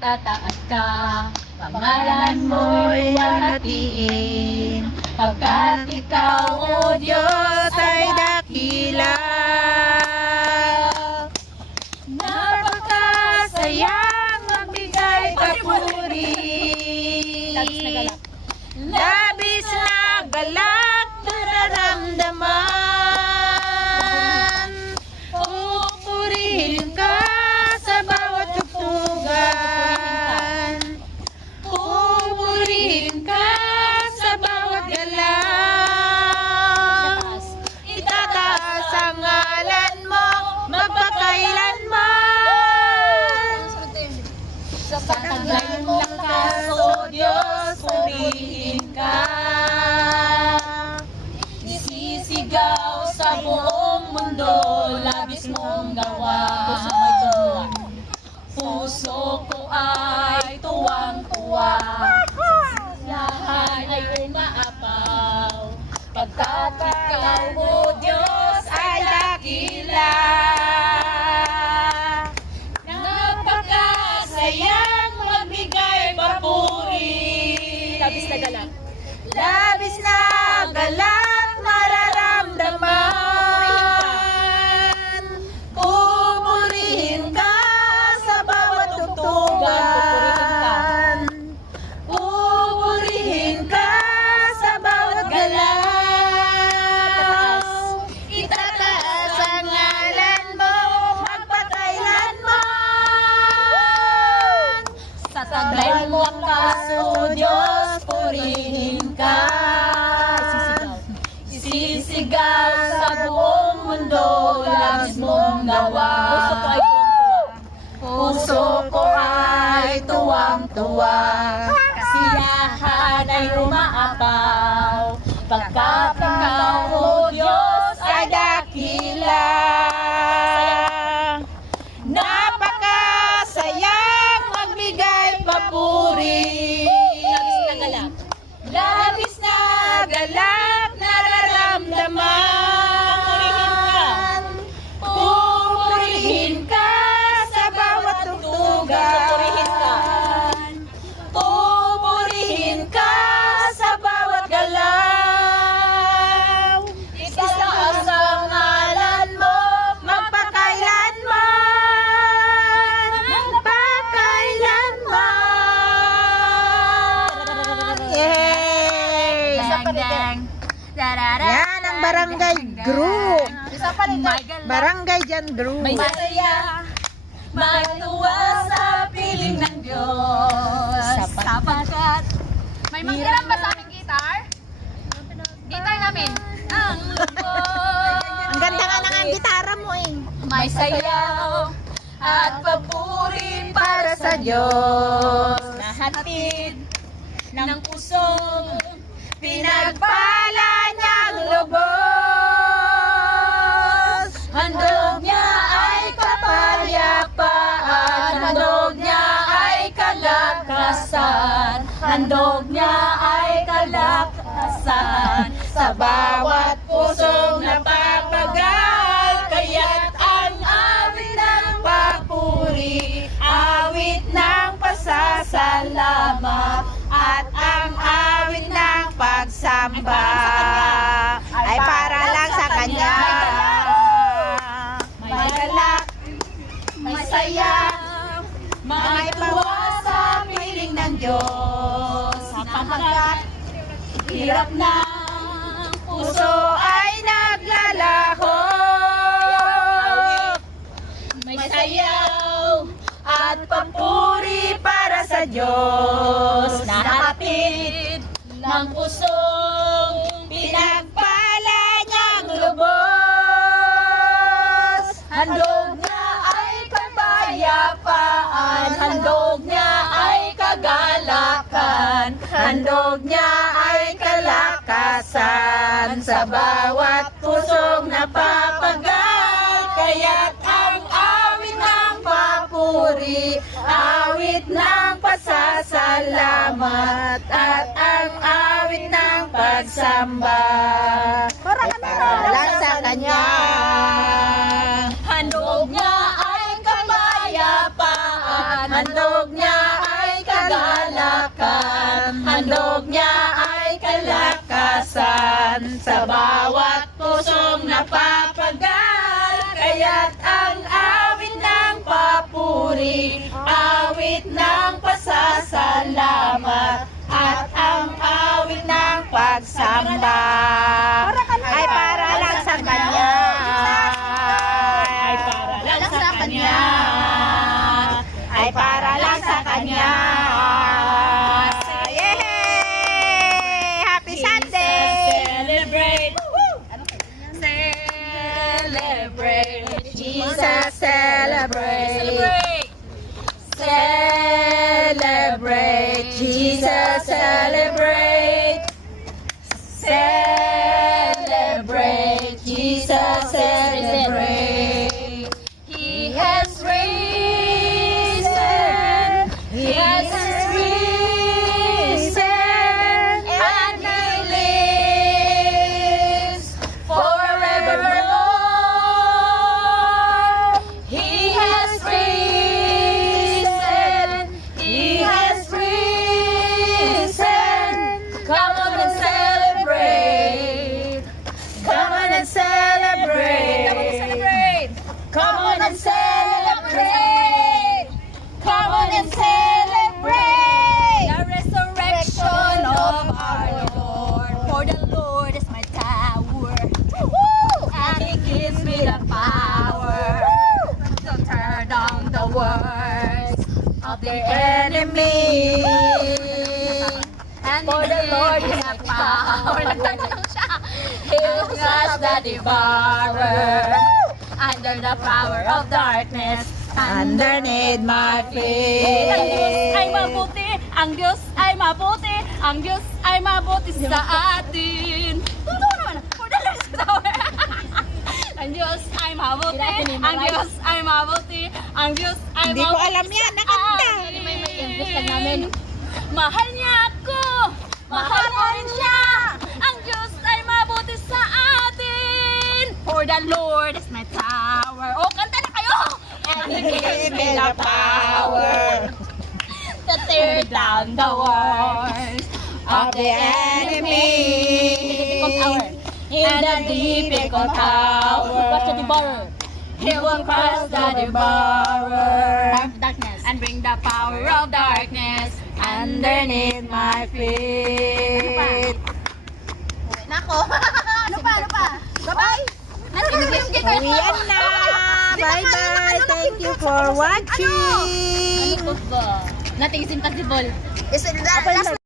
tataas ka, pangalan mo'y hahatiin, pagkat ikaw, O Diyos, ay dakila. Napakasayang magbigay papuri, labis na galak nararamdaman. Pupurihin ka sa bawat tugtugan, pupurihin ka sa bawat galaw. Itataas ang ngalan mo magpakailanman. Sa taglay mong lakas, O Diyos, purihin ka. Isisigaw sa buong mundo, labis mong gawa. Puso ko ay tuwang-tuwa, lahat ay umaapaw, pagkat ikaw, O Diyos, ay dakila. Napakasayang magbigay papuri, labis na galak, labis na galak mararamdaman. Pupurihin ka sa bawat tugtugan, pupurihin ka sa bawat galaw. Itataas ang ngalan mo magpakailanman. Sa taglay mo ang kaso, Diyos, purihin ka. Isisigaw sa buong mundo, labis mong gawa. Puso ko ay tuwang-tuwa, kasiyahan ay umaapaw, pagkat ikaw, O Diyos, ay dakila. Napakasayang magbigay papuri, labis na galak nararamdaman. Pupurihin ka sa bawat tugtugan, pupurihin ka sa bawat galaw. Itataas ang ngalan mo magpakailanman, magpakailanman. Yay! Yan ang barangay group. Barangay Jan Group. May masaya, matuwa sa piling ng Diyos, sapagkat May manghiram ba sa aming guitar? Guitar namin. Ang lubos. ang ganda nga ng ang gitara mo eh. May sayaw At papuri para sa Diyos, nahatid ng pusong pinagpala niyang lubos. Handog niya ay kapayapaan, handog niya ay kalakasan, handog niya ay kalakasan sa bawat pusong napapagal. Kaya't ang awit ng papuri, awit ng pasasalamat, at ang awit ng pagsamba ay para lang sa Kanya. May galak, may saya, may tuwa sa piling ng Diyos, sapagkat hirap ng puso ay naglalaho. May sayaw at papuri para sa Diyos, nahatid ng pusong pinagpala niyang lubos. Handog niya ay kapayapaan, handog niya ay kagalakan, handog niya ay kalakasan sa bawat pusong napapagal. Kaya't ang awit ng papuri, awit ng pasasalamat, at ang awit ng pagsamba ay para lang sa Kanya. Handog niya ay kapayapaan, handog niya handog niya ay kalakasan sa bawat pusong napapagal. Kaya't ang awit ng papuri, awit ng pasasalamat, at ang awit ng pagsamba ay para lang sa Kanya. Ay para lang sa Kanya. Ay para lang sa Kanya. Yay! Happy Sunday! Celebrate! Celebrate! Jesus celebrate! Celebrate! Celebrate! Jesus celebrate! Celebrate! Jesus celebrate! He has risen! He has risen, and He lives forevermore. He has risen. He has risen. Come on and celebrate. Come on and celebrate. Come on and celebrate. Come on and celebrate. The resurrection of our Lord. For the Lord is my tower. And He gives me the power to tear down the works of the enemy. And for the Lord is my power. Nagtatanong siya. He'll crush the devourer under the power of darkness. Underneath my Ang Diyos ay feet. mabuti, ang Diyos ay mabuti, ang Diyos ay mabuti sa atin. Totoo naman, for the Lord is tower. Ang Diyos ay mabuti, ang Diyos ay mabuti, ang Diyos ay mabuti. Hindi ko alam yan, nakanta. namin. Mahal niya ako, mahal ko rin siya. Ang Diyos ay mabuti sa atin. For the Lord is my tower. Oh, kanta na kayo! And He gives me the power to tear down the walls Of the enemy. In the difficult hour. Crush the devourer. He will crush the devourer. Darkness. And bring the power of darkness Underneath my feet. Nako. Ano pa? Bye-bye. Narinig yung gitar mo. Uwian na. Bye-bye. Thank you for watching. Nating simple. Is it last